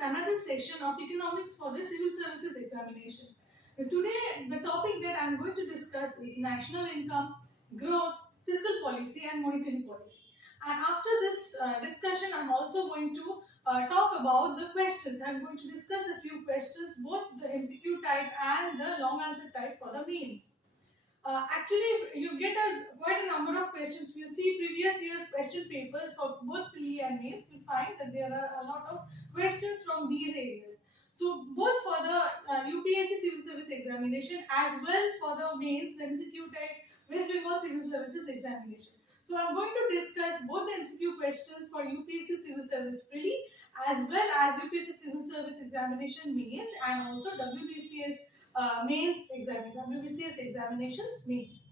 with another session of economics for the civil services examination. Today, the topic that I am going to discuss is national income, growth, fiscal policy, and monetary policy. And after this discussion, I am also going to talk about the questions. I am going to discuss a few questions, both the MCQ type and the long answer type for the mains. Actually, you get quite a number of questions. If you see previous year's question papers for both pre and mains, you'll find that there are a lot of questions from these areas. So, both for the UPSC Civil Service Examination as well for the mains, the MCQ type West Bengal Civil Services Examination. So, I'm going to discuss both the MCQ questions for UPSC Civil Service Pre as well as UPSC Civil Service Examination mains and also WBCS WBCS examinations mains.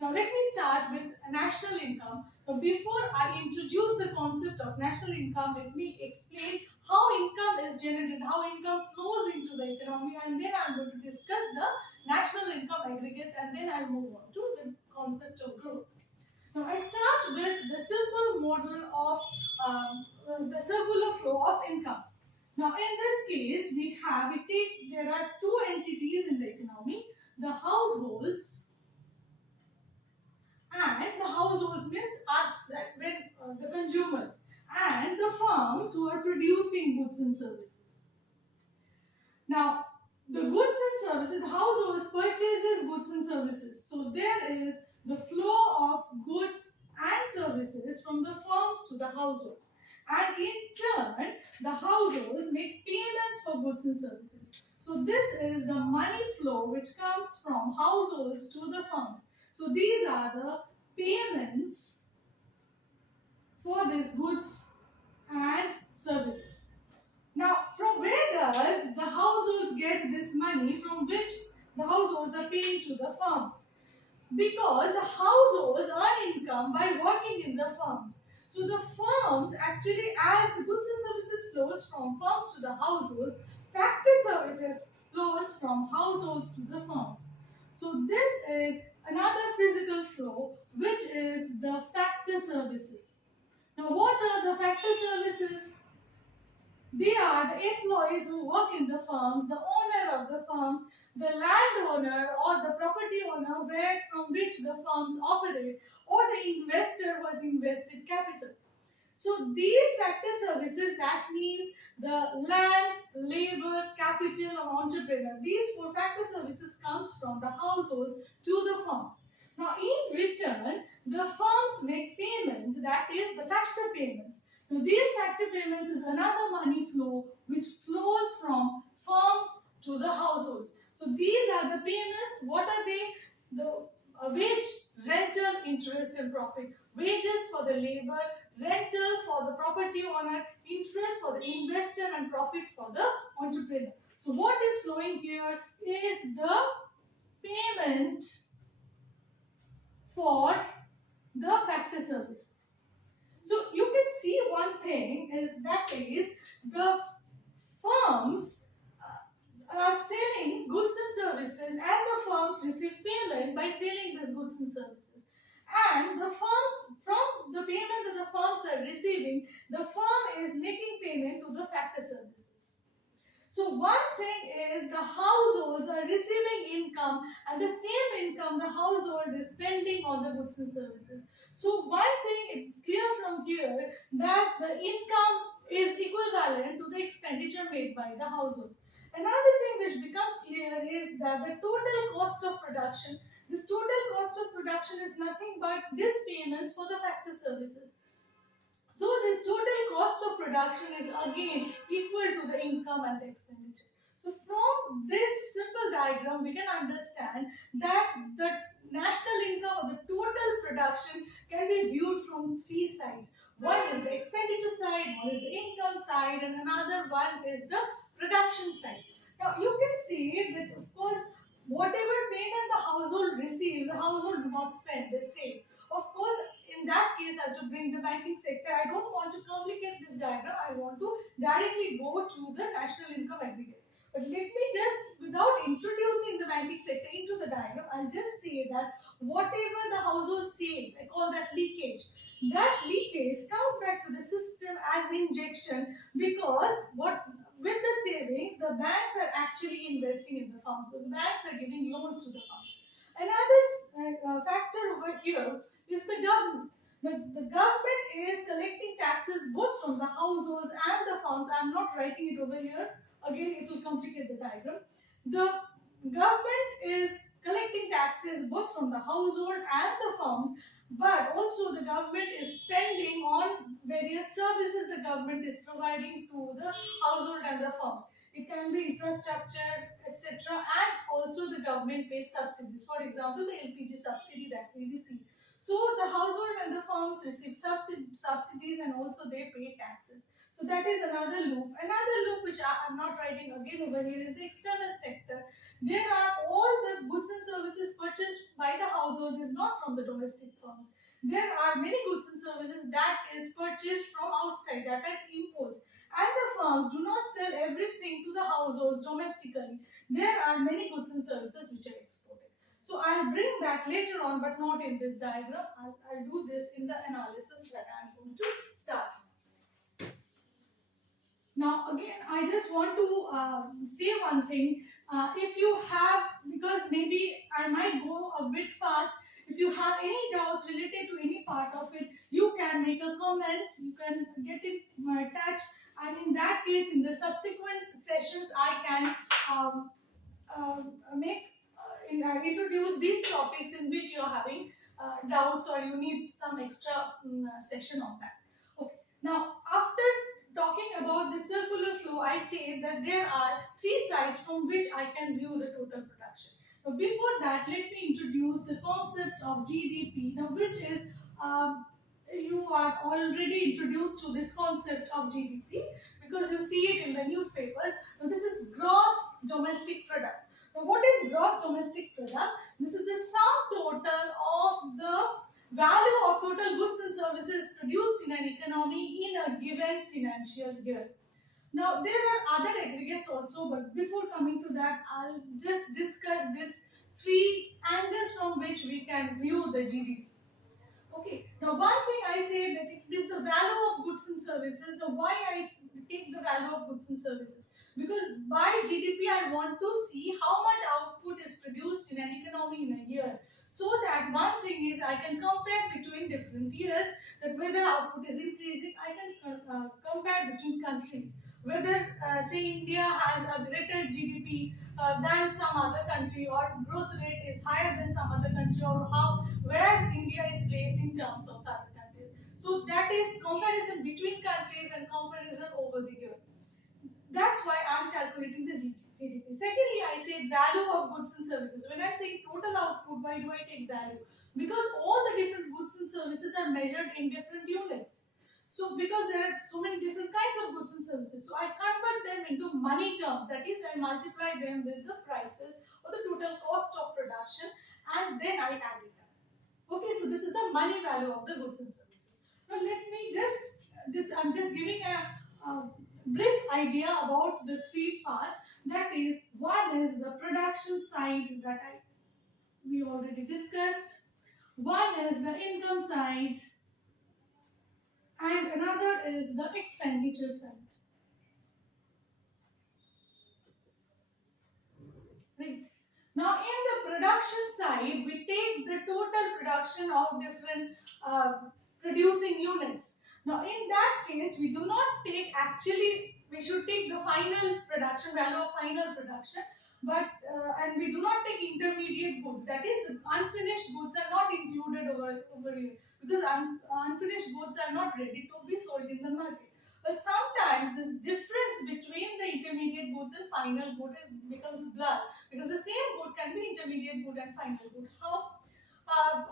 Now let me start with national income. But before I introduce the concept of national income, let me explain how income is generated, how income flows into the economy, and then I'm going to discuss the national income aggregates, and then I'll move on to the concept of growth. Now I start with the simple model of the circular flow of income. Now in this case, there are two entities in the economy, the households, and the households means us, that when the consumers, and the firms who are producing goods and services. Now the goods and services, the households purchases goods and services. So there is the flow of goods and services from the firms to the households. And in turn, the households make payments for goods and services. So this is the money flow which comes from households to the firms. So these are the payments for these goods and services. Now, from where does the households get this money from which the households are paying to the firms? Because the households earn income by working in the firms. So the firms actually, as the goods and services flows from firms to the households, factor services flows from households to the firms. So this is another physical flow, which is the factor services. Now what are the factor services? They are the employees who work in the firms, the owner of the firms, the landowner or the property owner from which the firms operate, or the investor who has invested capital. So these factor services, that means the land, labor, capital or entrepreneur. These four factor services comes from the households to the firms. Now in return, the firms make payments, that is the factor payments. Now these factor payments is another money flow which flows from firms to the households. So these are the payments. What are they? The wage, rental, interest and profit. Wages for the labor, rental for the property owner, interest for the investor and profit for the entrepreneur. So what is flowing here is the payment for the factor services. So you can see one thing, that is the firms are selling goods and services, and the firms receive payment by selling these goods and services. And the firms, from the payment that the firms are receiving, the firm is making payment to the factor services. So one thing is the households are receiving income, and the same income the household is spending on the goods and services. So one thing, it's clear from here that the income is equivalent to the expenditure made by the households. Another thing which becomes clear is that the total cost of production, this total cost of production is nothing but these payments for the factor services. So this total cost of production is again equal to the income and the expenditure. So from this simple diagram, we can understand that the national income or the total production can be viewed from three sides. One is the expenditure side, one is the income side, and another one is the production side. Now you can see that of course whatever payment the household receives, the household do not spend, they save. Of course, in that case, I have to bring the banking sector. I don't want to complicate this diagram. I want to directly go to the national income aggregates. But let me just, without introducing the banking sector into the diagram, I'll just say that whatever the household saves, I call that leakage. That leakage comes back to the system as injection, because with the savings, the banks are actually investing in the farms. The banks are giving loans to the farms. Another factor over here is the government. The government is collecting taxes both from the households and the farms. I'm not writing it over here. Again, it will complicate the diagram. The government is collecting taxes both from the household and the farms, but also the government is spending on various services the government is providing to the household and the farms. It can be infrastructure, etc. And also the government pays subsidies. For example, the LPG subsidy that we receive. So the household and the farms receive subsidies, and also they pay taxes. So that is another loop. Another loop which I am not writing again over here is the external sector. There are all the goods and services purchased by the household is not from the domestic firms. There are many goods and services that is purchased from outside, that are imports. And the firms do not sell everything to the households domestically. There are many goods and services which are exported. So I'll bring that later on, but not in this diagram. I'll do this in the analysis that I'm going to start. Now, again, I just want to say one thing. If you have, because maybe I might go a bit fast, if you have any doubts related to any part of it, you can make a comment, you can get in touch, and in that case, in the subsequent sessions, I can make introduce these topics in which you're having doubts or you need some extra session on that. Okay. Now, after talking about the circular flow, I say that there are three sides from which I can view the total production. But before that, let me introduce the concept of GDP, now which is you are already introduced to this concept of GDP because you see it in the newspapers. Now, this is gross domestic product. Now, what is gross domestic product? This is the sum total of the value of total goods and services produced in an economy in a given financial year. Now, there are other aggregates also, but before coming to that, I'll just discuss these three angles from which we can view the GDP. Okay, now one thing I say that it is the value of goods and services. Now, why I take the value of goods and services? Because by GDP, I want to see how much output is produced in an economy in a year. So that one thing is I can compare between different years, that whether output is increasing, I can compare between countries. Whether, say, India has a greater GDP than some other country, or growth rate is higher than some other country, or how where India is placed in terms of other countries. So that is comparison between countries and comparison over the year. That's why I'm calculating the GDP. Secondly, I say value of goods and services. When I'm saying total output, why do I take value? Because all the different goods and services are measured in different units. So because there are so many different kinds of goods and services, so I convert them into money terms. That is, I multiply them with the prices or the total cost of production, and then I add it up. Okay, so this is the money value of the goods and services. Now let me I'm just giving a brief idea about the three parts. That is, one is the production side that we already discussed. One is the income side, and another is the expenditure side. Right. Now, in the production side, we take the total production of different producing units. Now, in that case, we do not take actually, we should take the final production, value of final production, but and we do not take intermediate goods. That is, the unfinished goods are not included over here, because unfinished goods are not ready to be sold in the market. But sometimes this difference between the intermediate goods and final good becomes blurred, because the same good can be intermediate good and final good. How?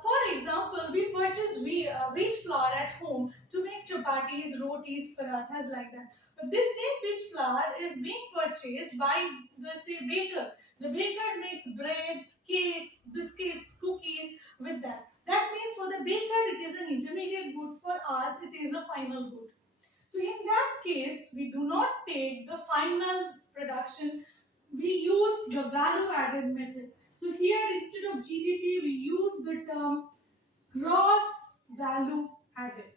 For example, we purchase wheat flour at home to make chapatis, rotis, parathas, like that. But this same wheat flour is being purchased by the, say, baker. The baker makes bread, cakes, biscuits, cookies with that. That means for the baker it is an intermediate good, for us it is a final good. So in that case, we do not take the final production, we use the value added method. So here, instead of GDP, we use the term gross value added.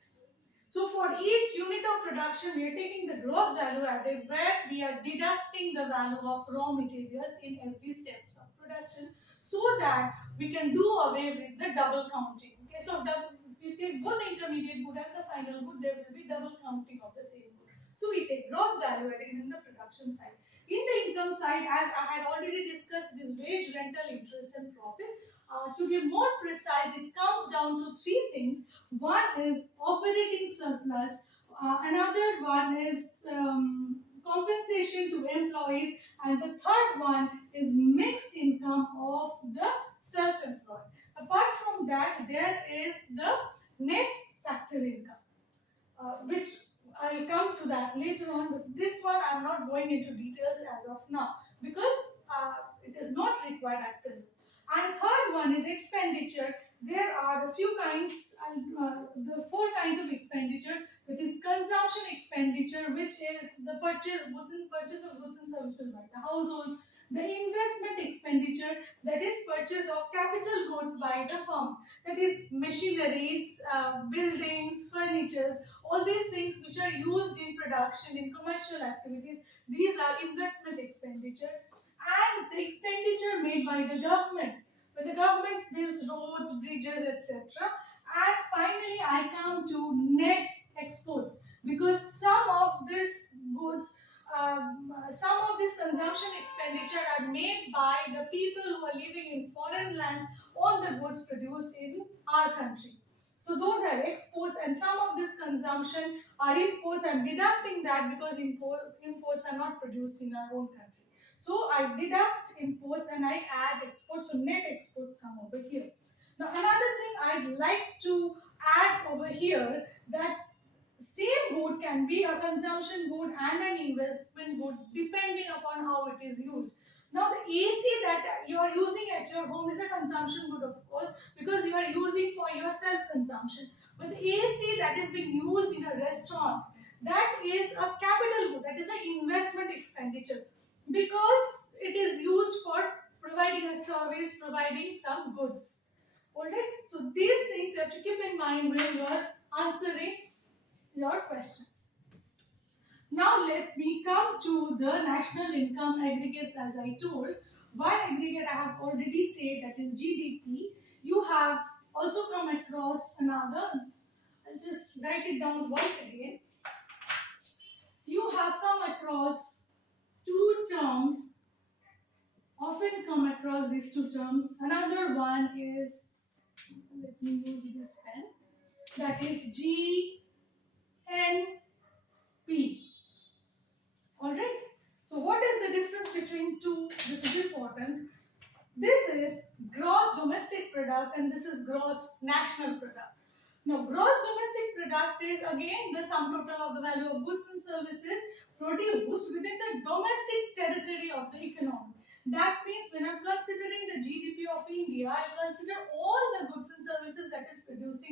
So for each unit of production, production, we are taking the gross value added where we are deducting the value of raw materials in every steps of production so that we can do away with the double counting. Okay, so if you take both the intermediate good and the final good, there will be double counting of the same good. So we take gross value added in the production side. In the income side, as I had already discussed, it is wage, rental, interest, and profit. To be more precise, it comes down to three things. One is operating surplus, another one is compensation to employees, and the third one is mixed income of the self-employed. Apart from that, there is the net factor income, which I'll come to that later on. But this one I'm not going into details as of now because it is not required at present. And third one is expenditure. There are a few kinds, the four kinds of expenditure. That is consumption expenditure, which is the purchase of goods and services by the households. The investment expenditure, that is purchase of capital goods by the firms, that is machineries, buildings, furnitures, all these things which are used in production, in commercial activities. These are investment expenditure. And the expenditure made by the government, when the government builds roads, bridges, etc. And finally, I come to net exports, because some of these goods, some of this consumption expenditure are made by the people who are living in foreign lands on the goods produced in our country. So those are exports, and some of this consumption are imports. I'm deducting that because imports are not produced in our own country. So I deduct imports and I add exports, so net exports come over here. Now another thing I'd like to add over here, that same good can be a consumption good and an investment good depending upon how it is used. Now the AC that you are using at your home is a consumption good, of course, because you are using for your self-consumption. But the AC that is being used in a restaurant, that is a capital good, that is an investment expenditure, because it is used for providing a service, providing some goods. Alright, so these things you have to keep in mind when you are answering your questions. Now let me come to the national income aggregates. As I told, one aggregate I have already said, that is GDP. You have also come across another. I'll just write it down once again. You have come across two terms, often come across these two terms. Another one is, let me use this pen, that is GNP. Alright, so what is the difference between two? This is important. This is gross domestic product and this is gross national product. Now, gross domestic product is again the sum total of the value of goods and services produced within the domestic territory of the economy. That means when I'm considering the GDP of India, I'll consider all the goods and services that is produced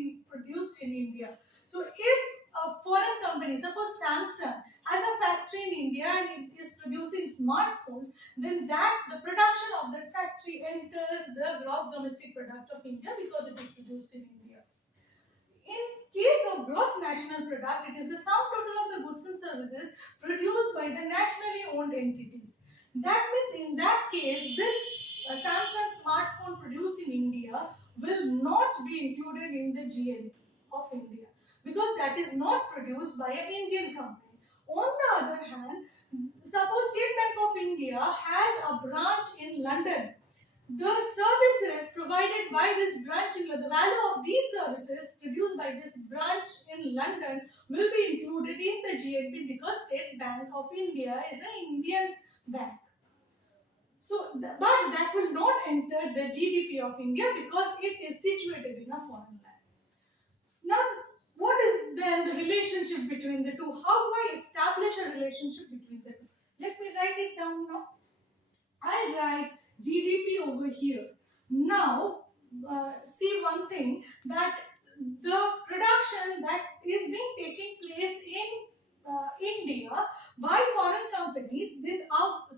in India. So if a foreign company, suppose Samsung, has a factory in India and it is producing smartphones, then the production of that factory enters the gross domestic product of India because it is produced in India. In case of gross national product, it is the sum total of the goods and services produced by the nationally owned entities. That means in that case, this Samsung smartphone produced in India will not be included in the GNP of India because that is not produced by an Indian company. On the other hand, suppose State Bank of India has a branch in London. The services provided by this branch in London, the value of these services produced by this branch in London will be included in the GNP because State Bank of India is an Indian bank. So, but that will not enter the GDP of India because it is situated in a foreign land. Now, what is then the relationship between the two? How do I establish a relationship between the two? Let me write it down now. I write GDP over here. Now, see one thing, that the production that is being taking place in India by foreign companies, this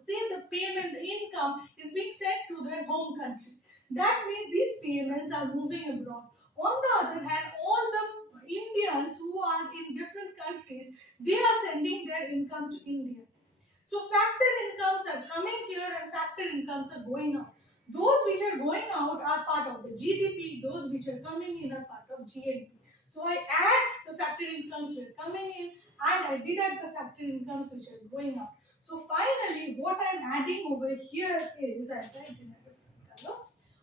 say the payment, the income is being sent to their home country. That means these payments are moving abroad. On the other hand, all the Indians who are in different countries, they their income to India. So factor incomes are coming here and factor incomes are going out. Those which are going out are part of the GDP, those which are coming in are part of GNP. So I add the factor incomes which are coming in and I deduct the factor incomes which are going out. So finally what I'm adding over here is, I write in a different color,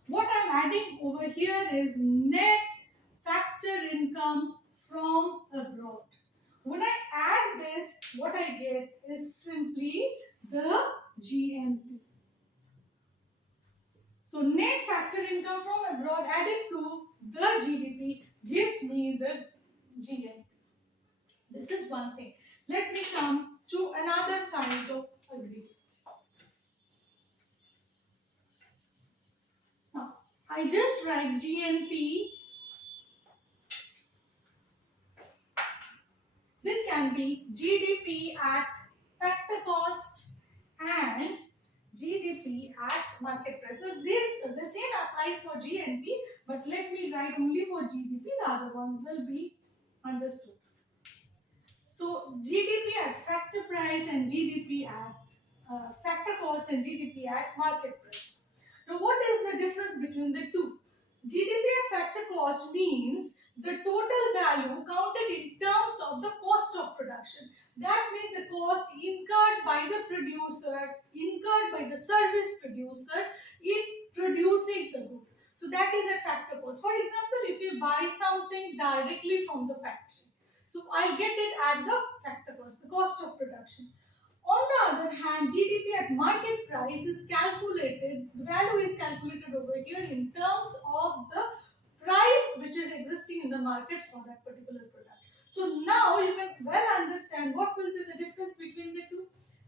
what I'm adding over here is net factor income from abroad. When I add this, what I get is simply the GNP. So net factor income from abroad added to the GDP gives me the GNP. This is one thing. Let me come to another kind of agreement. Now, I just write GNP. This can be GDP at factor cost and GDP at market price. So the same applies for GNP, but let me write only for GDP. The other one will be understood. So GDP at factor price and GDP at factor cost and GDP at market price. Now, what is the difference between the two? GDP at factor cost means the total value counted in terms of the cost of production. That means the cost incurred by the producer, incurred by the service producer in producing the good. So that is a factor cost. For example, if you buy something directly from the factory, so I get it at the factor cost, the cost of production. On the other hand, GDP at market price is calculated, the value is calculated over here in terms of the price which is existing in the market for that particular product. So now you can well understand what will be the difference between the two.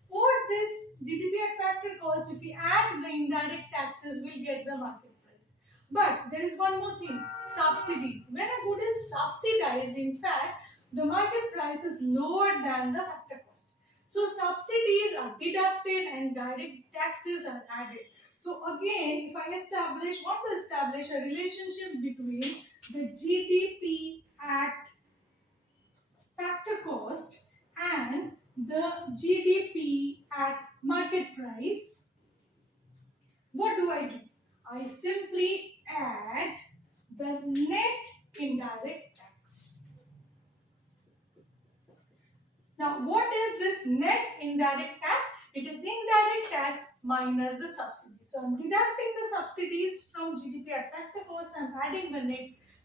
For this GDP at factor cost, if we add the indirect taxes, we'll get the market price. But there is one more thing, subsidy. When a good is subsidized, in fact, the market price is lower than the factor cost. So subsidies are deducted and direct taxes are added. So again, if I want to establish a relationship between the GDP at factor cost and the GDP at market price, what do? I simply add the net indirect tax. Now, what is this net indirect tax? It is indirect tax minus the subsidy. So, I am deducting the subsidies from GDP at factor cost. I am adding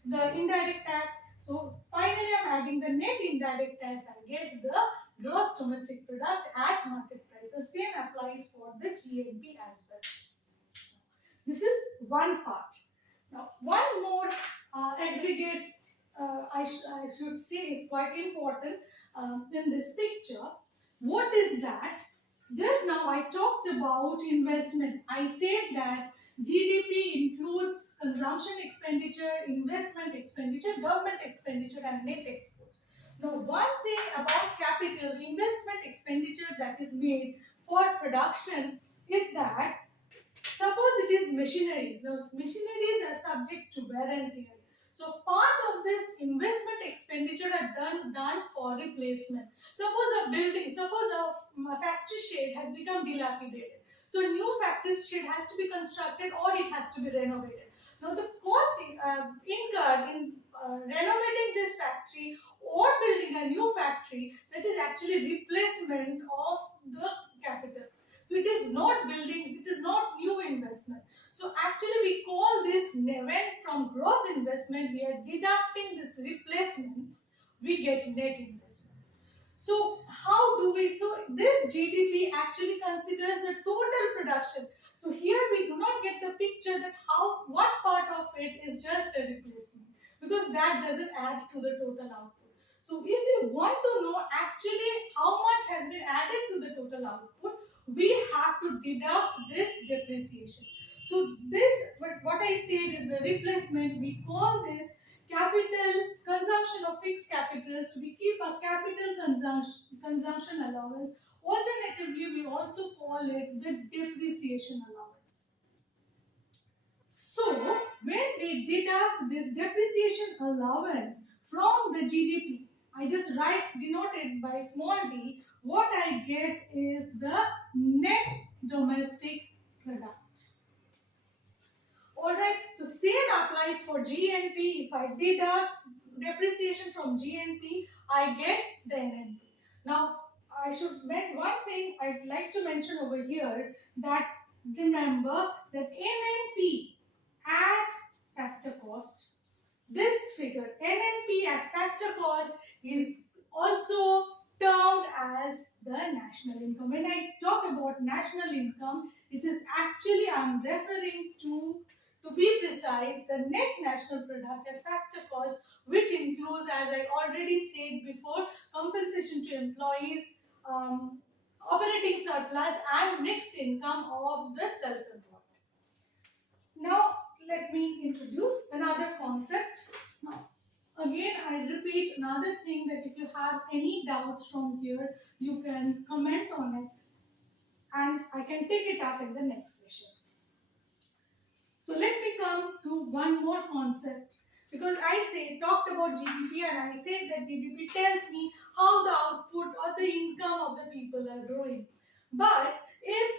the indirect tax. So, finally, I am adding the net indirect tax. I get the gross domestic product at market price. The same applies for the GNP as well. This is one part. Now, one more aggregate I should say is quite important in this picture. What is that? Just now I talked about investment. I said that GDP includes consumption expenditure, investment expenditure, government expenditure and net exports. Now, one thing about capital investment expenditure that is made for production is that, suppose it is machineries. Now, machineries are subject to wear and tear. So, part of this investment expenditure are done for replacement. Suppose a building, suppose a factory shed has become dilapidated. So, a new factory shed has to be constructed or it has to be renovated. Now, the cost incurred in renovating this factory or building a new factory, that is actually replacement of the capital. So it is not building, it is not new investment. So actually we call this, when from gross investment we are deducting this replacements, we get net investment. So how do we, so this GDP actually considers the total production. So here we do not get the picture that what part of it is just a replacement, because that doesn't add to the total output. So if we want to know actually how much has been added to the total output, we have to deduct this depreciation. So this, what I said is the replacement. We call this capital consumption of fixed capital. So we keep a capital consumption allowance. Alternatively, we also call it the depreciation allowance. So when we deduct this depreciation allowance from the GDP, I just denote it by small d. What I get is the net domestic product. Alright, so same applies for GNP. If I deduct depreciation from GNP, I get the NNP. Now, I should make one thing I'd like to mention over here, that remember that NNP at factor cost, this figure NNP at factor cost is also termed as the national income. When I talk about national income, it is actually I'm referring to be precise, the net national product at factor cost, which includes, as I already said before, compensation to employees, operating surplus, and mixed income of the self-employed. Now, let me introduce another concept. Now, again, I repeat another thing, that if you have any doubts from here, you can comment on it and I can take it up in the next session. So let me come to one more concept, because I talked about GDP and I said that GDP tells me how the output or the income of the people are growing. But if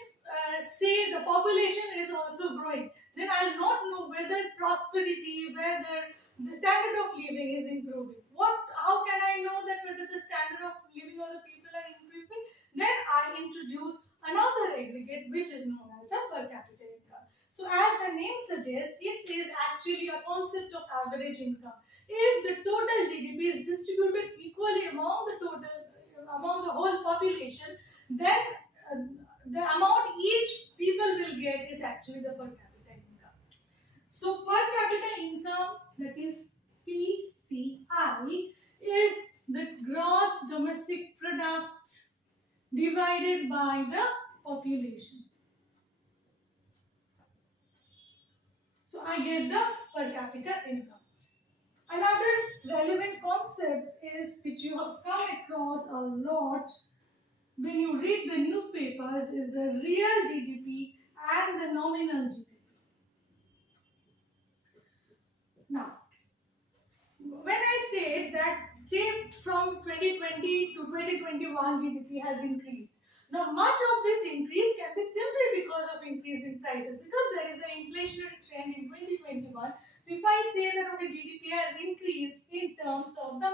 say the population is also growing, then I'll not know whether prosperity, whether the standard of living is improving. How can I know that whether the standard of living of the people are improving? Then I introduce another aggregate which is known as the per capita income. So as the name suggests, it is actually a concept of average income. If the total GDP is distributed equally among the whole population, then the amount each people will get is actually the per capita income. So per capita income, that is PCI, is the gross domestic product divided by the population. So I get the per capita income. Another relevant concept is, which you have come across a lot when you read the newspapers, is the real GDP and the nominal GDP. Now, when I say that, say from 2020 to 2021 GDP has increased. Now, much of this increase can be simply because of increase in prices, because there is an inflationary trend in 2021. So, if I say that okay, GDP has increased in terms of the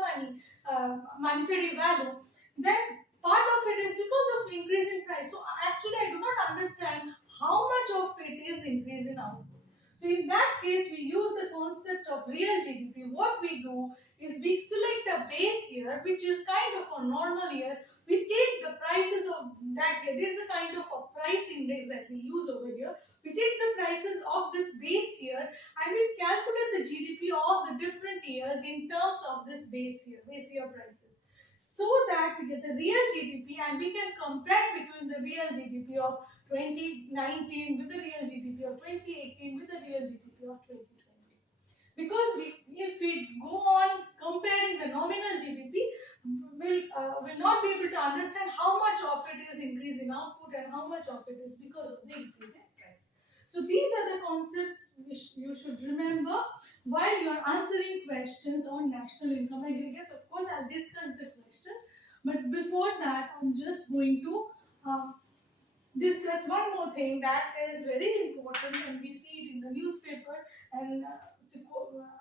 monetary value, then part of it is because of increase in price. So, actually, I do not understand how much of it is increase in output. So in that case, we use the concept of real GDP. What we do is we select a base year, which is kind of a normal year. We take the prices of that year. There is a kind of a price index that we use over here. We take the prices of this base year and we calculate the GDP of the different years in terms of this base year prices, so that we get the real GDP and we can compare between the real GDP of 2019 with the real GDP of 2018 with the real GDP of 2020. Because if we go on comparing the nominal GDP, we'll not be able to understand how much of it is increase in output and how much of it is because of the increase in price. So these are the concepts which you should remember while you are answering questions on national income aggregates. Of course, I'll discuss the questions, but before that, I'm just going to discuss one more thing that is very important, and we see it in the newspaper, and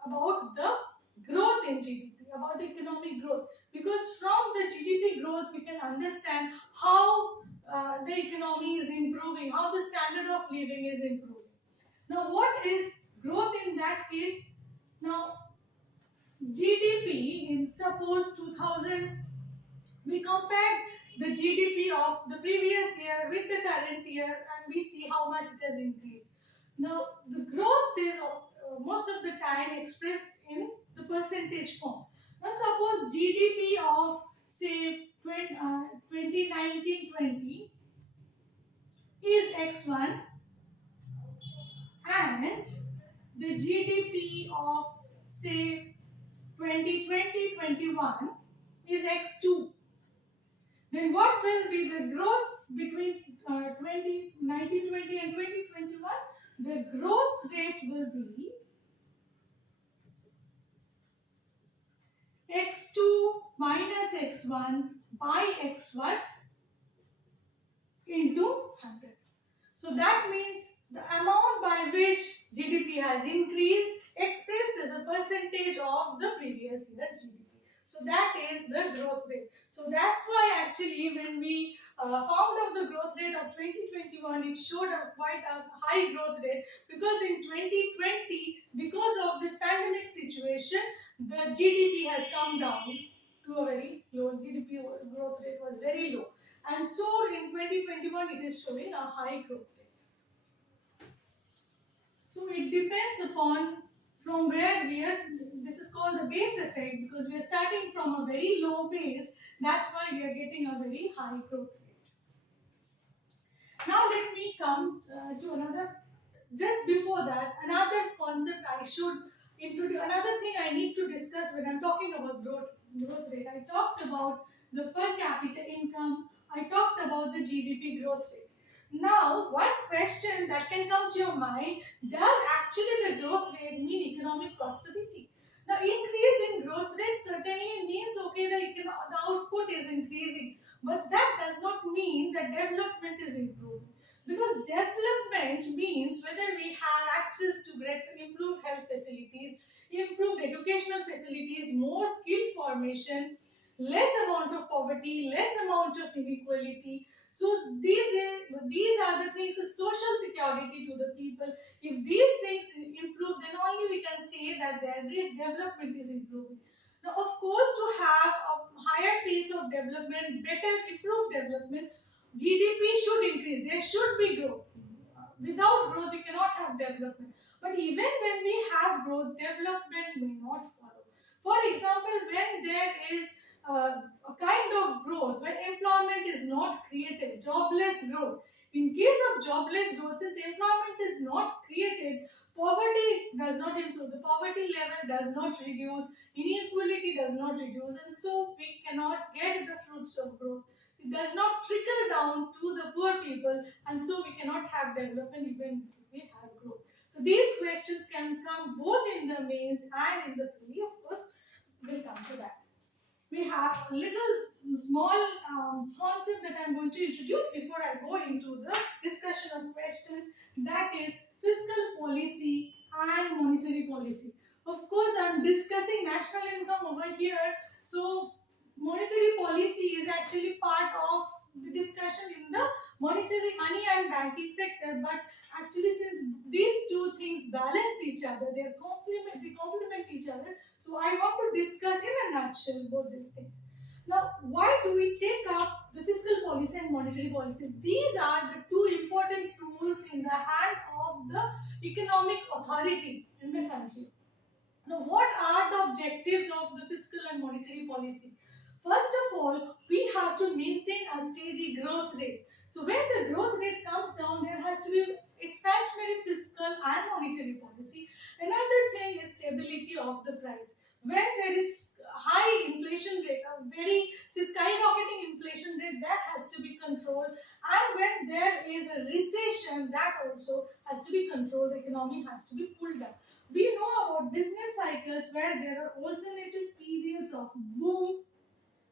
about the growth in GDP, about the economic growth. Because from the GDP growth, we can understand how the economy is improving, how the standard of living is improving. Now, what is growth in that case? Now, GDP in suppose 2000, we compared the GDP of the previous year with the current year and we see how much it has increased. Now, the growth is most of the time expressed in the percentage form. Now, suppose GDP of say 2019-20 is X1 and the GDP of say 2020-21 is X2. Then what will be the growth between 1920 and 2021? The growth rate will be x2 minus x1 by x1 into 100. So that means the amount by which GDP has increased expressed as a percentage of the previous year's GDP. So that is the growth rate. So that's why actually when we found out the growth rate of 2021, it showed quite a high growth rate, because in 2020, because of this pandemic situation, the GDP has come down to a very low. GDP growth rate was very low. And so in 2021, it is showing a high growth rate. So it depends upon from where we are. This is called the base effect, because we are starting from a very low base. That's why we are getting a very high growth rate. Now let me come to another. Just before that, another concept I should introduce. Another thing I need to discuss when I'm talking about growth rate. I talked about the per capita income. I talked about the GDP growth rate. Now, one question that can come to your mind: does actually the growth rate mean economic prosperity? The increase in growth rate certainly means okay, the output is increasing, but that does not mean that development is improving. Because development means whether we have access to improved health facilities, improved educational facilities, more skill formation, less amount of poverty, less amount of inequality. So these are the things, social security to the people. If these things improve, then only we can say that there is development is improving. Now, of course, to have a higher pace of development, better improved development, GDP should increase. There should be growth. Without growth, we cannot have development. But even when we have growth, development may not follow. For example, when there is a kind of growth, when employment is not created, jobless growth. In case of jobless growth, since employment is not created, poverty does not improve. The poverty level does not reduce, inequality does not reduce, and so we cannot get the fruits of growth. It does not trickle down to the poor people, and so we cannot have development even if we have growth. So these questions can come both in the mains and in the theory. Of course, we'll come to that. We have a little small concept that I'm going to introduce before I go into the discussion of questions, that is fiscal policy and monetary policy. Of course, I'm discussing national income over here, so monetary policy is actually part of the discussion in the monetary money and banking sector, but actually since these two things balance each other, they complement each other, so I want to discuss in a nutshell both these things. Now, why do we take up the fiscal policy and monetary policy? These are the two important tools in the hand of the economic authority in the country. Now, what are the objectives of the fiscal and monetary policy? First of all, we have to maintain a steady growth rate. So when the growth rate comes down, there has to be expansionary fiscal and monetary policy. Another thing is stability of the price. When there is high inflation rate, a very skyrocketing inflation rate, that has to be controlled. And when there is a recession, that also has to be controlled. The economy has to be pulled down. We know about business cycles where there are alternative periods of boom.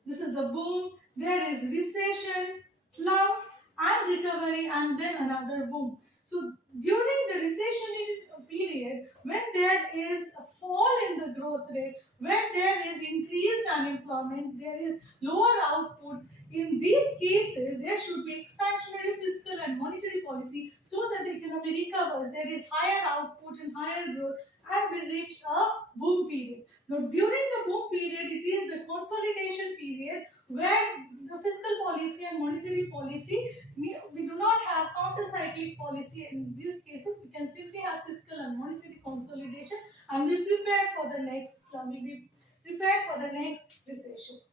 This is the boom. There is recession, slump, and recovery, and then another boom. So during the recessionary period, when there is a fall in the growth rate, when there is increased unemployment, there is lower output, in these cases, there should be expansionary fiscal and monetary policy so that the economy recovers. There is higher output and higher growth, and we reach a boom period. Now, during the boom period, it is the consolidation period where the fiscal policy and monetary policy, we do not have counter-cyclic policy. In these cases, we can simply have fiscal and monetary consolidation, and we prepare for the next slump. We be prepared for the next recession.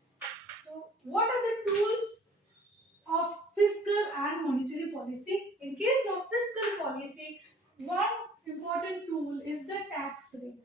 So, what are the tools of fiscal and monetary policy? In case of fiscal policy, one important tool is the tax rate.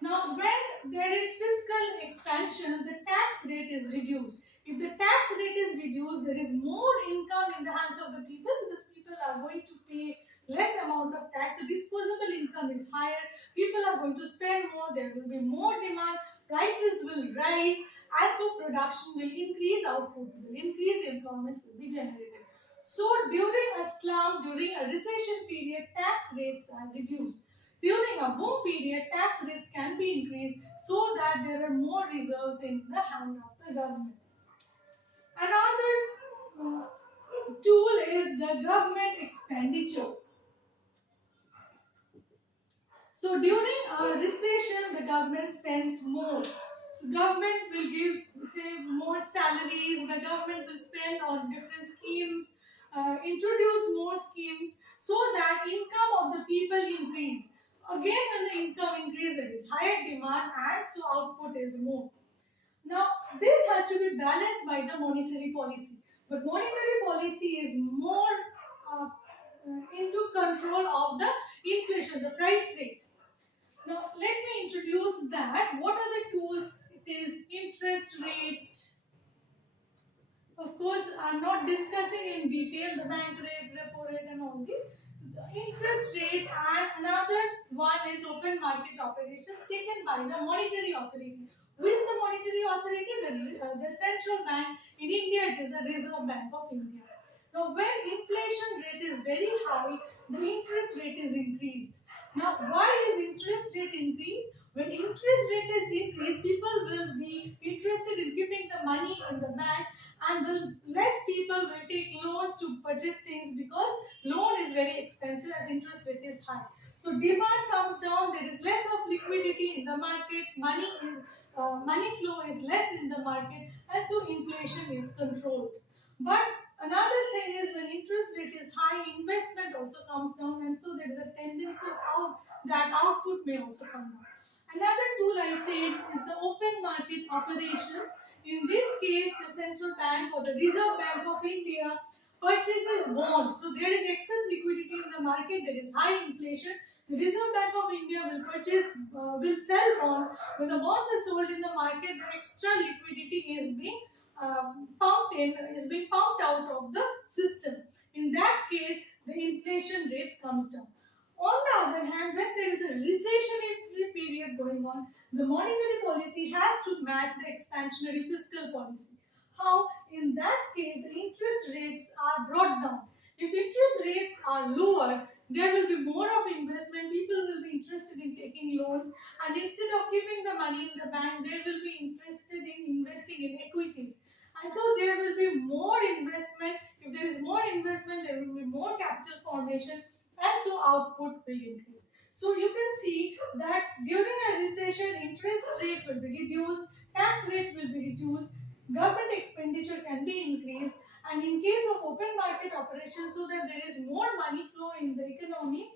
Now, when there is fiscal expansion, the tax rate is reduced. If the tax rate is reduced, there is more income in the hands of the people, because people are going to pay less amount of tax. So disposable income is higher. People are going to spend more. There will be more demand. prices will rise, and so production will increase, output will increase, employment will be generated. So during a slump, during a recession period, tax rates are reduced. During a boom period, tax rates can be increased so that there are more reserves in the hand of the government. Another tool is the government expenditure. So during a recession, the government spends more. So government will give, say, more salaries. The government will spend on different schemes, introduce more schemes, so that income of the people increase. Again, when the income increase, there is higher demand, and so output is more. Now, this has to be balanced by the monetary policy. But monetary policy is more into control of the inflation, the price rate. Now, let me introduce that. What are the tools? It is interest rate. Of course, I'm not discussing in detail the bank rate, repo rate, and all these. So, the interest rate, and another one is open market operations taken by the monetary authority. Who is the monetary authority? The central bank. In India, it is the Reserve Bank of India. Now, when inflation rate is very high, the interest rate is increased. Now, why is interest rate increased? When interest rate is increased, people will be interested in keeping the money in the bank, and less people will take loans to purchase things because loan is very expensive as interest rate is high. So demand comes down, there is less of liquidity in the market, money flow is less in the market, and so inflation is controlled. But another thing is when interest rate is high, investment also comes down, and so there is a tendency that output may also come down. Another tool I said is the open market operations. In this case, the central bank or the Reserve Bank of India purchases bonds. So there is excess liquidity in the market, there is high inflation. The Reserve Bank of India will sell bonds. When the bonds are sold in the market, the extra liquidity is being pumped out of the system. In that case, the inflation rate comes down. On the other hand, when there is a recessionary period going on, the monetary policy has to match the expansionary fiscal policy. How? In that case, the interest rates are brought down. If interest rates are lower, there will be more of investment. People will be interested in taking loans, and instead of keeping the money in the bank, they will be interested in investing in equities. And so there will be more investment. If there is more investment, there will be more capital formation, and so output will increase. So you can see that during a recession, interest rate will be reduced, tax rate will be reduced, government expenditure can be increased, and in case of open market operations, so that there is more money flow in the economy,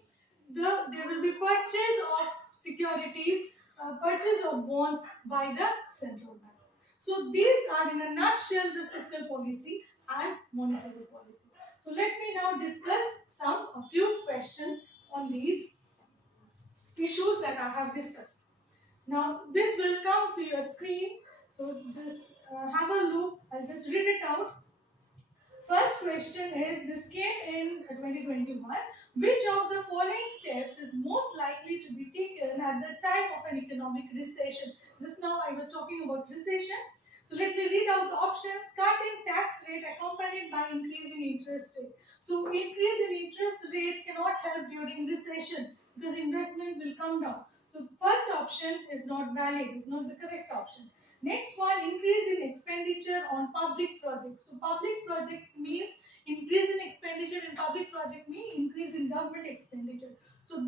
there will be purchase of securities, purchase of bonds by the central bank. So these are in a nutshell the fiscal policy and monetary policy. So let me now discuss a few questions on these issues that I have discussed. Now this will come to your screen. So just have a look. I'll just read it out. First question is, this came in 2021. Which of the following steps is most likely to be taken at the time of an economic recession? Just now I was talking about recession. So let me read out the options. Cutting tax rate accompanied by increasing interest rate. So increase in interest rate cannot help during recession because investment will come down. So first option is not valid, is not the correct option. Next one, increase in expenditure on public projects. So public project means increase in expenditure in public project means increase in government expenditure. So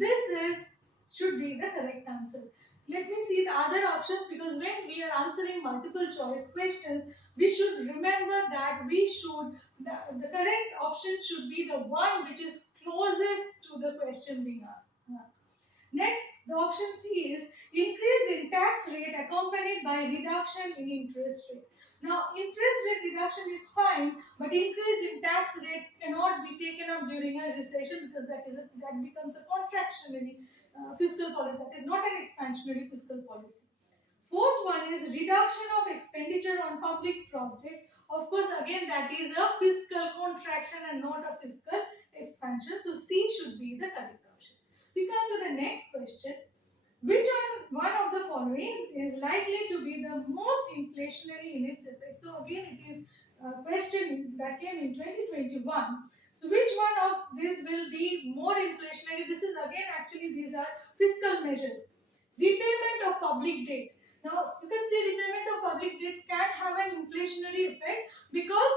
should be the correct answer. Let me see the other options, because when we are answering multiple choice questions, we should remember that the correct option should be the one which is closest to the question being asked. Next, the option C is increase in tax rate accompanied by reduction in interest rate. Now, interest rate reduction is fine, but increase in tax rate cannot be taken up during a recession, because that becomes a contractionary fiscal policy. That is not an expansionary fiscal policy. Fourth one is reduction of expenditure on public projects. Of course, again, that is a fiscal contraction and not a fiscal expansion. So C should be the correct option. We come to the next question. Which one of the following is likely to be the most inflationary in its effect? So again, it is a question that came in 2021. So which one of this will be more inflationary? This is again, actually these are fiscal measures. Repayment of public debt. Now you can see repayment of public debt can have an inflationary effect because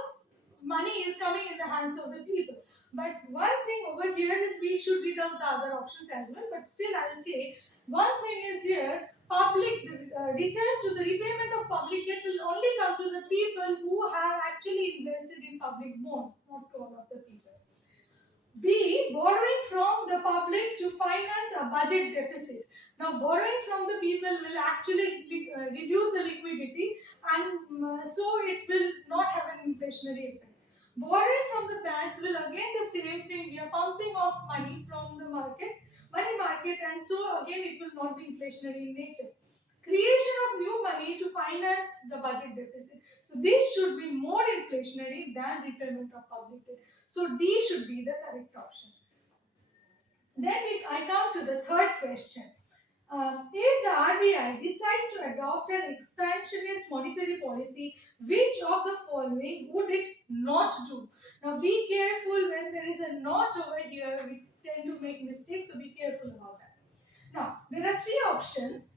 money is coming in the hands of the people. But one thing over here is we should read out the other options as well. But still, I will say one thing is here, return to the repayment of public debt will only come to the people who have actually invested in public bonds, not to all of the people. B. Borrowing from the public to finance a budget deficit. Now, borrowing from the people will actually reduce the liquidity, and so it will not have an inflationary effect. Borrowing from the banks will again the same thing. We are pumping off money from the money market, and so again it will not be inflationary in nature. Creation of new money to finance the budget deficit. So this should be more inflationary than repayment of public debt. So D should be the correct option. Then I come to the third question. If the RBI decides to adopt an expansionist monetary policy, which of the following would it not do? Now be careful when there is a not over here, we tend to make mistakes, so be careful about that. Now, there are three options.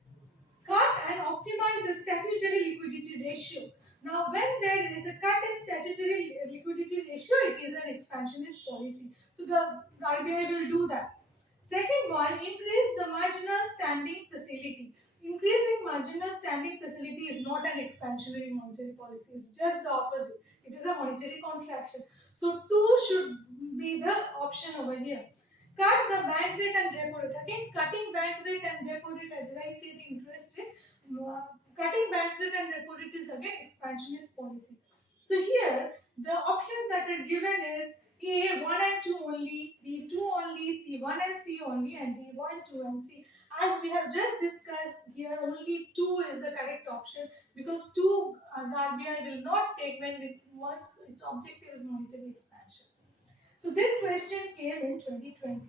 Cut and optimize the statutory liquidity ratio. Now, when there is a cut in statutory liquidity ratio, it is an expansionist policy. So the RBI will do that. Second one, increase the marginal standing facility. Increasing marginal standing facility is not an expansionary monetary policy. It's just the opposite. It is a monetary contraction. So 2 should be the option over here. Cut the bank rate and repo rate. Again, cutting bank rate and repo rate, as I said, interest rate. Cutting bank rate and repo rate is again expansionist policy. So here, the options that are given is A 1 and 2 only, B 2 only, C 1 and 3 only, and D 1, 2 and 3. As we have just discussed here, only 2 is the correct option because 2 the RBI will not take once its objective is monetary expansion. So this question came in 2020.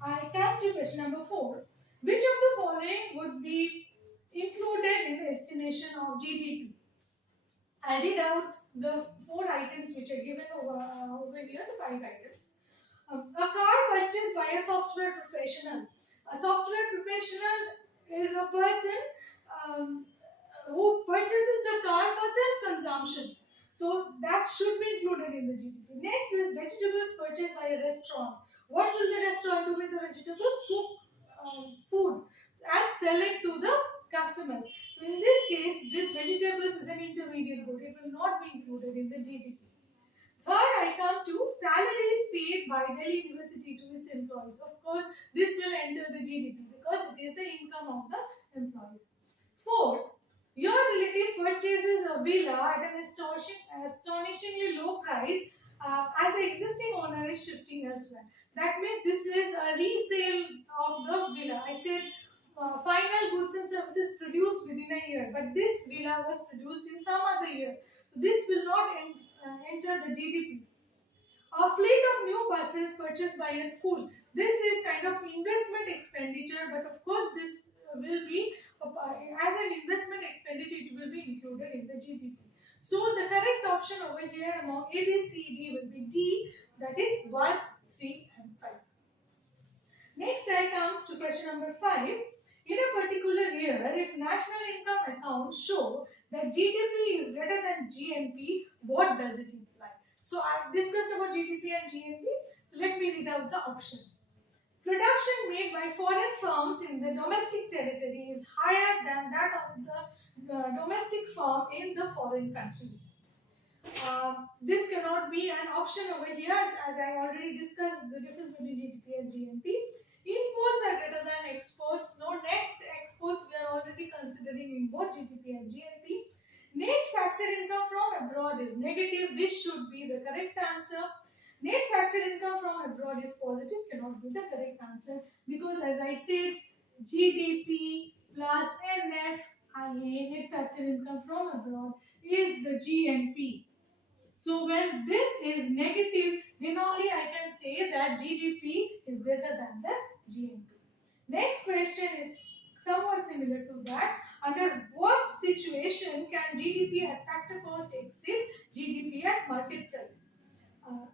I come to question number 4. Which of the following would be included in the estimation of GDP? I read out the 4 items which are given over here, the 5 items. A car purchased by a software professional. A software professional is a person who purchases the car for self-consumption. So that should be included in the GDP. Next is vegetables purchased by a restaurant. What will the restaurant do with the vegetables? Cook food and sell it to the customers. So in this case, this vegetables is an intermediate good. It will not be included in the GDP. Third, I come to salaries paid by Delhi University to its employees. Of course, this will enter the GDP because it is the income of the employees. Fourth, your relative purchases a villa at an astonishingly low price as the existing owner is shifting elsewhere. That means this is a resale of the villa. I said final goods and services produced within a year, but this villa was produced in some other year. So this will not enter the GDP. A fleet of new buses purchased by a school. This is kind of investment expenditure, but of course this will be as an investment expenditure, it will be included in the GDP. So the correct option over here among A, B, C, D will be D, that is 1, 3 and 5. Next I come to question number 5. In a particular year, if national income accounts show that GDP is greater than GNP, what does it imply? So I discussed about GDP and GNP. So let me read out the options. Production made by foreign firms in the domestic territory is higher than that of the domestic firm in the foreign countries. This cannot be an option over here, as I already discussed the difference between GDP and GNP. Imports are greater than exports. No, net exports we are already considering in both GDP and GNP. Net factor income from abroad is negative. This should be the correct answer. Net factor income from abroad is positive, cannot be the correct answer because as I said, GDP plus NFIA, net factor income from abroad, is the GNP. So when this is negative, then only I can say that GDP is greater than the GNP. Next question is somewhat similar to that. Under what situation can GDP at factor cost exceed GDP at market price?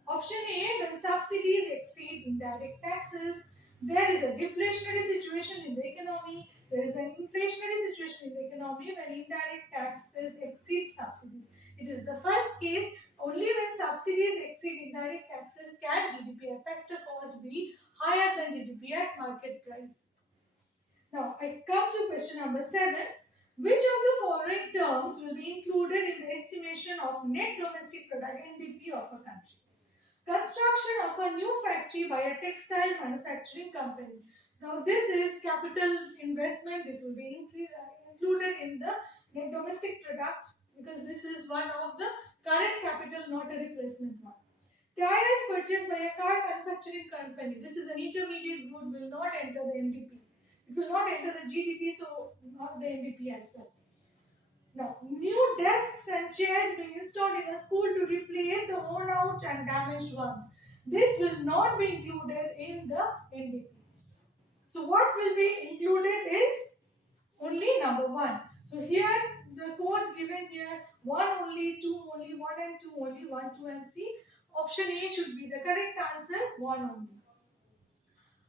Option A, when subsidies exceed indirect taxes, there is a deflationary situation in the economy, there is an inflationary situation in the economy when indirect taxes exceed subsidies. It is the first case, only when subsidies exceed indirect taxes can GDP at factor cost be higher than GDP at market price. Now, I come to question number 7. Which of the following terms will be included in the estimation of net domestic product (NDP) of a country? Construction of a new factory by a textile manufacturing company. Now, this is capital investment. This will be included in the net domestic product because this is one of the current capital, not a replacement one. Tires purchased by a car manufacturing company. This is an intermediate good, will not enter the NDP. It will not enter the GDP, so not the NDP as well. Now, new desks and chairs being installed in a school to replace the worn out and damaged ones. This will not be included in the NDP. So, what will be included is only number 1. So, here the codes given here 1 only, 2 only, 1 and 2 only, 1, 2 and 3. Option A should be the correct answer, 1 only.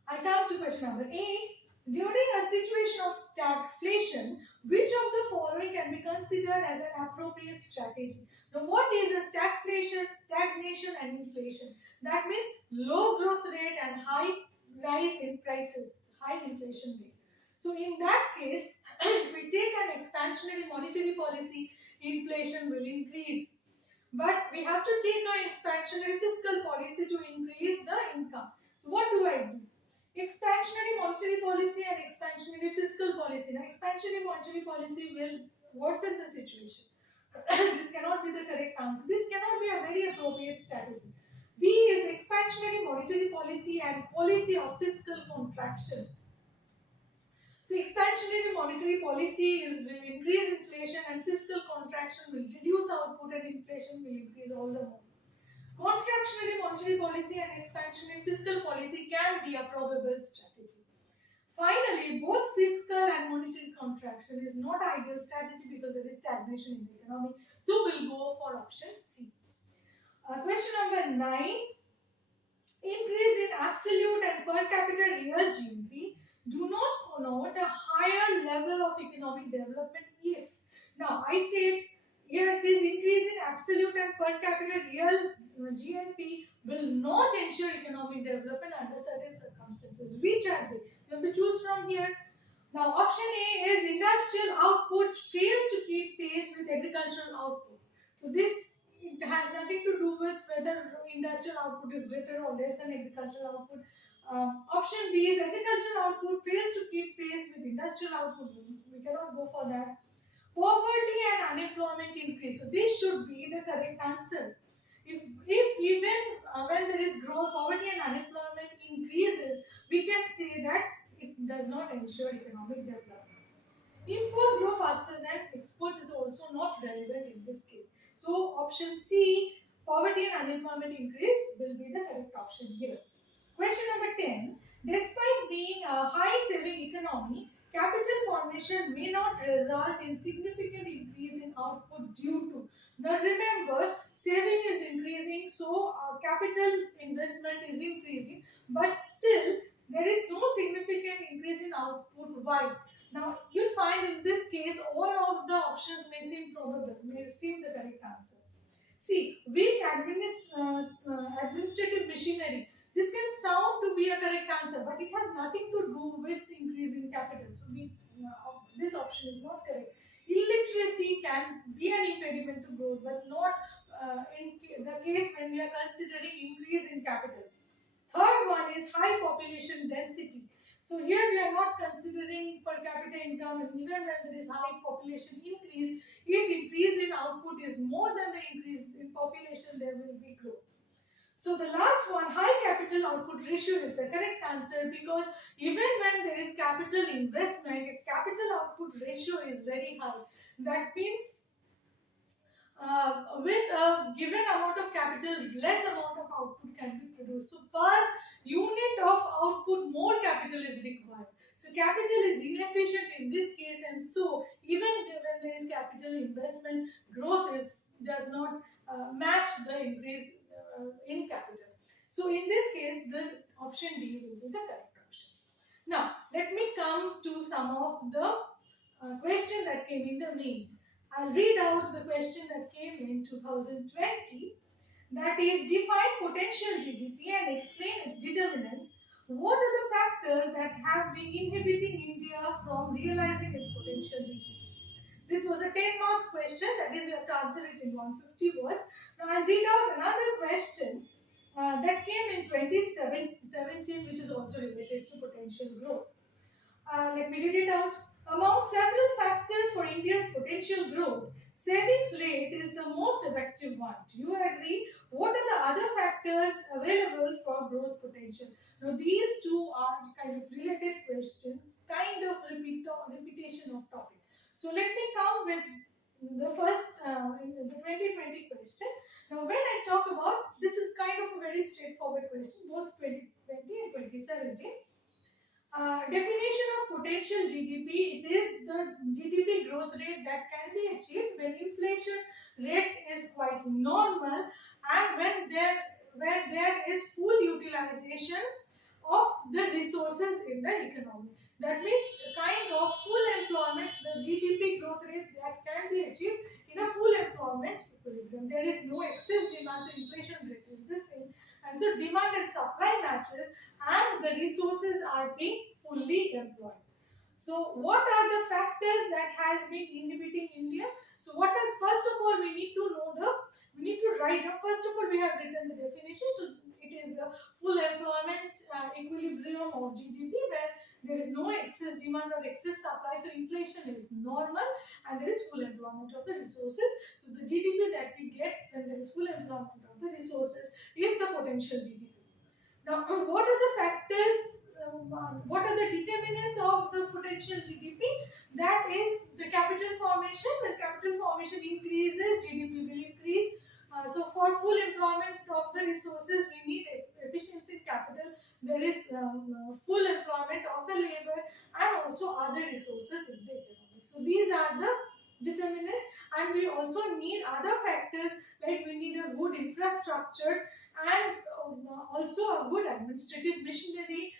I come to question number 8. During a situation of stagflation, which of the following can be considered as an appropriate strategy? Now, what is a stagflation, stagnation, and inflation? That means low growth rate and high rise in prices, high inflation rate. So, in that case, if we take an expansionary monetary policy, inflation will increase. But we have to take an expansionary fiscal policy to increase the income. So, what do I do? Expansionary monetary policy and expansionary fiscal policy. Now, expansionary monetary policy will worsen the situation. This cannot be the correct answer. This cannot be a very appropriate strategy. B is expansionary monetary policy and policy of fiscal contraction. So, expansionary monetary policy will increase inflation and fiscal contraction will reduce output and inflation will increase all the more. Contractionary monetary policy and expansionary fiscal policy can be a probable strategy. Finally, both fiscal and monetary contraction is not ideal strategy because there is stagnation in the economy. So, we'll go for option C. Question number 9. Increase in absolute and per capita real GDP do not connote a higher level of economic development if. Now, I said here it is increase in absolute and per capita real GNP will not ensure economic development under certain circumstances. Which are they? You have to choose from here. Now, option A is industrial output fails to keep pace with agricultural output. So, this has nothing to do with whether industrial output is greater or less than agricultural output. Option B is agricultural output fails to keep pace with industrial output. We cannot go for that. Poverty and unemployment increase. So, this should be the correct answer. If even when there is growth, poverty and unemployment increases, we can say that it does not ensure economic development. Imports grow faster than exports is also not relevant in this case. So, option C, poverty and unemployment increase will be the correct option here. Question number 10. Despite being a high saving economy, capital formation may not result in significant increase in output due to. Now remember, saving is increasing, so capital investment is increasing, but still there is no significant increase in output. Why? Now you'll find in this case all of the options may seem probable, may seem the correct answer. See, weak administrative machinery. This can sound to be a correct answer, but it has nothing to do with increasing capital. So, this option is not correct. Illiteracy can be an impediment to growth, but not in the case when we are considering increase in capital. Third one is high population density. So here we are not considering per capita income, and even when there is high population increase, if increase in output is more than the increase in population, there will be growth. So the last one, high capital output ratio is the correct answer because even when there is capital investment, if capital output ratio is very high, that means with a given amount of capital, less amount of output can be produced. So per unit of output, more capital is required. So capital is inefficient in this case, and so even when there is capital investment, growth does not match the increase in capital. So in this case, the option D will be the correct option. Now, let me come to some of the question that came in the mains. I'll read out the question that came in 2020, that is, define potential GDP and explain its determinants. What are the factors that have been inhibiting India from realizing its potential GDP? This was a 10 marks question, that is, you have to answer it in 150 words. Now I'll read out another question that came in 2017, which is also related to potential growth. Let me read it out. Among several factors for India's potential growth, savings rate is the most effective one. Do you agree? What are the other factors available for growth potential? Now, these two are kind of related question, kind of repetition of topic. So, let me come with the first, the 2020 question. Now, when I talk about, this is kind of a very straightforward question, both 2020 and 2017. Definition of potential GDP, it is the GDP growth rate that can be achieved when inflation rate is quite normal and when there is full utilization of the resources in the economy. That means kind of full employment, the GDP growth rate that can be achieved in a full employment equilibrium. There is no excess demand, so inflation rate is the same, and so demand and supply matches and the resources are being fully employed. So what are the factors that has been inhibiting India? So what are, first of all, we need to write up, first of all we have written the definition. So it is the full employment equilibrium of GDP where there is no excess demand or excess supply, so inflation is normal and there is full employment of the resources. So the GDP that we get when there is full employment of the resources is the potential GDP. Now, what are the factors, what are the determinants of the potential GDP? That is the capital formation. When capital formation increases, GDP will increase. So, for full employment of the resources, we need efficiency in capital. There is full employment of the labor and also other resources in the economy. So, these are the determinants, and we also need other factors like we need a good infrastructure and also a good administrative machinery.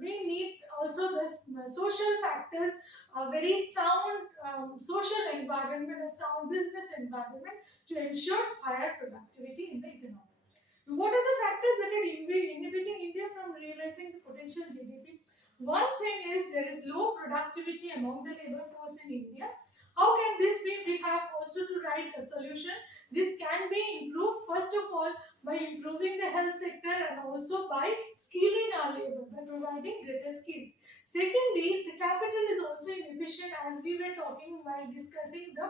We need also the social factors, a very sound social environment, a sound business environment to ensure higher productivity in the economy. What are the factors that are inhibiting India from realizing the potential GDP? One thing is there is low productivity among the labor force in India. How can this be? We have also to write a solution. This can be improved first of all by improving the health sector and also by skilling our labor, by providing greater skills. Secondly, the capital is also inefficient, as we were talking while discussing the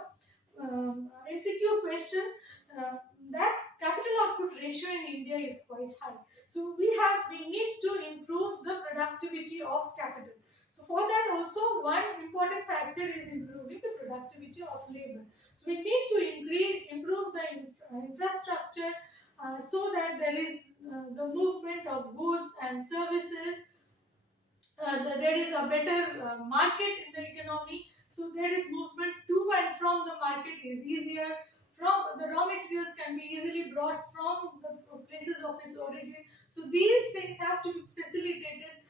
MCQ questions, that capital output ratio in India is quite high. So we need to improve the productivity of capital. So for that also one important factor is improving the productivity of labor. So we need to improve the infrastructure so that there is the movement of goods and services. There is a better market in the economy. So there is movement to and from the market is easier. From the raw materials can be easily brought from the places of its origin. So these things have to be facilitated.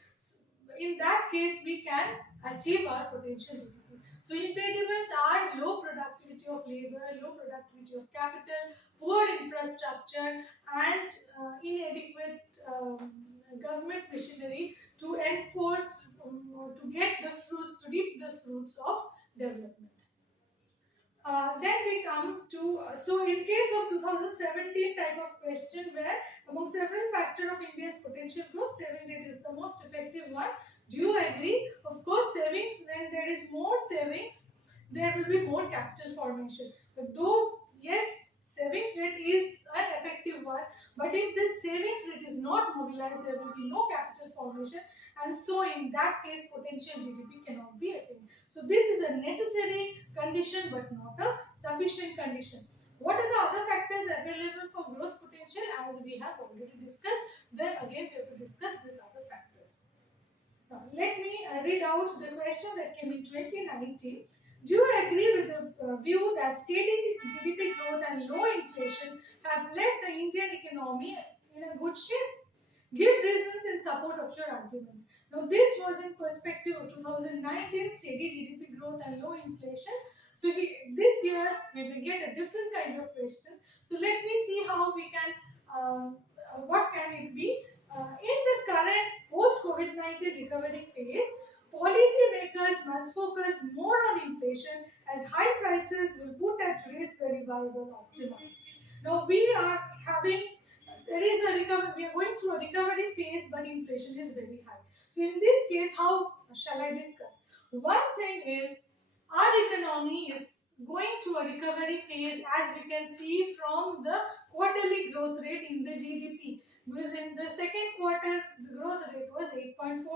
In that case, we can achieve our potential GDP. So impediments are low productivity of labor, low productivity of capital, poor infrastructure, and inadequate government machinery to enforce, to get the fruits, to reap the fruits of development. Then we come to, so in case of 2017 type of question where among several factors of India's potential growth, saving rate is the most effective one. Do you agree? Of course, savings, when there is more savings, there will be more capital formation. But though, yes, savings rate is an effective one, but if this savings rate is not mobilized, there will be no capital formation, and so in that case, potential GDP cannot be attained. So this is a necessary condition but not a sufficient condition. What are the other factors available for growth potential? As we have already discussed, then again we have to discuss these other factors. Let me read out the question that came in 2019. Do you agree with the view that steady GDP growth and low inflation have left the Indian economy in a good shape? Give reasons in support of your arguments. Now, this was in perspective of 2019 steady GDP growth and low inflation. So, this year we will get a different kind of question. So, let me see how we can, what can it be? In the current post-COVID-19 recovery phase, policymakers must focus more on inflation as high prices will put at risk the revival of demand. Now, we are having there is a recovery, we are going through a recovery phase, but inflation is very high. So in this case, how shall I discuss? One thing is our economy is going through a recovery phase, as we can see from the quarterly growth rate in the GDP. Because in the second quarter, the growth rate was 8.4%.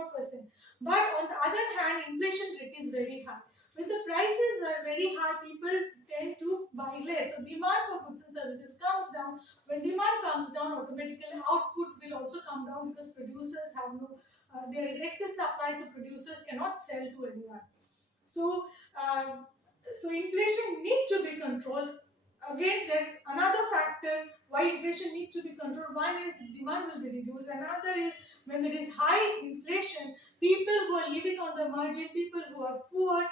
But on the other hand, inflation rate is very high. When the prices are very high, people tend to buy less. So demand for goods and services comes down. When demand comes down, automatically output will also come down because producers have no, there is excess supply, so producers cannot sell to anyone. So, so inflation needs to be controlled. Again, there another factor why inflation needs to be controlled. One is demand will be reduced. Another is when there is high inflation, people who are living on the margin, people who are poor,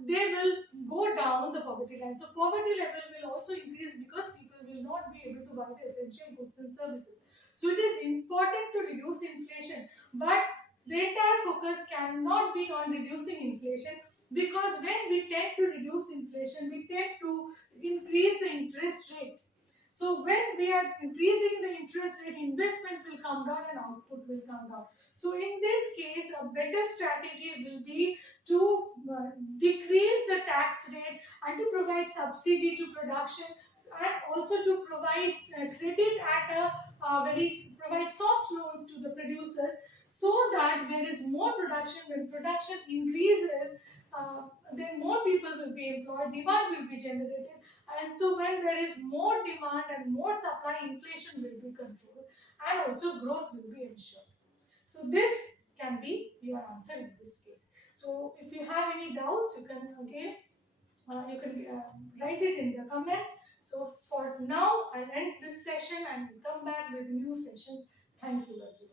they will go down the poverty line. So poverty level will also increase because people will not be able to buy the essential goods and services. So it is important to reduce inflation, but the entire focus cannot be on reducing inflation, because when we tend to reduce inflation, we tend to increase the interest rate. So when we are increasing the interest rate, investment will come down and output will come down. So in this case, a better strategy will be to decrease the tax rate and to provide subsidy to production, and also to provide credit at a very provide soft loans to the producers, so that there is more production. When production increases, then more people will be employed, demand will be generated, and so when there is more demand and more supply, inflation will be controlled and also growth will be ensured. So this can be your answer in this case. So if you have any doubts, you can again write it in the comments. So for now, I'll end this session and come back with new sessions. Thank you, everyone.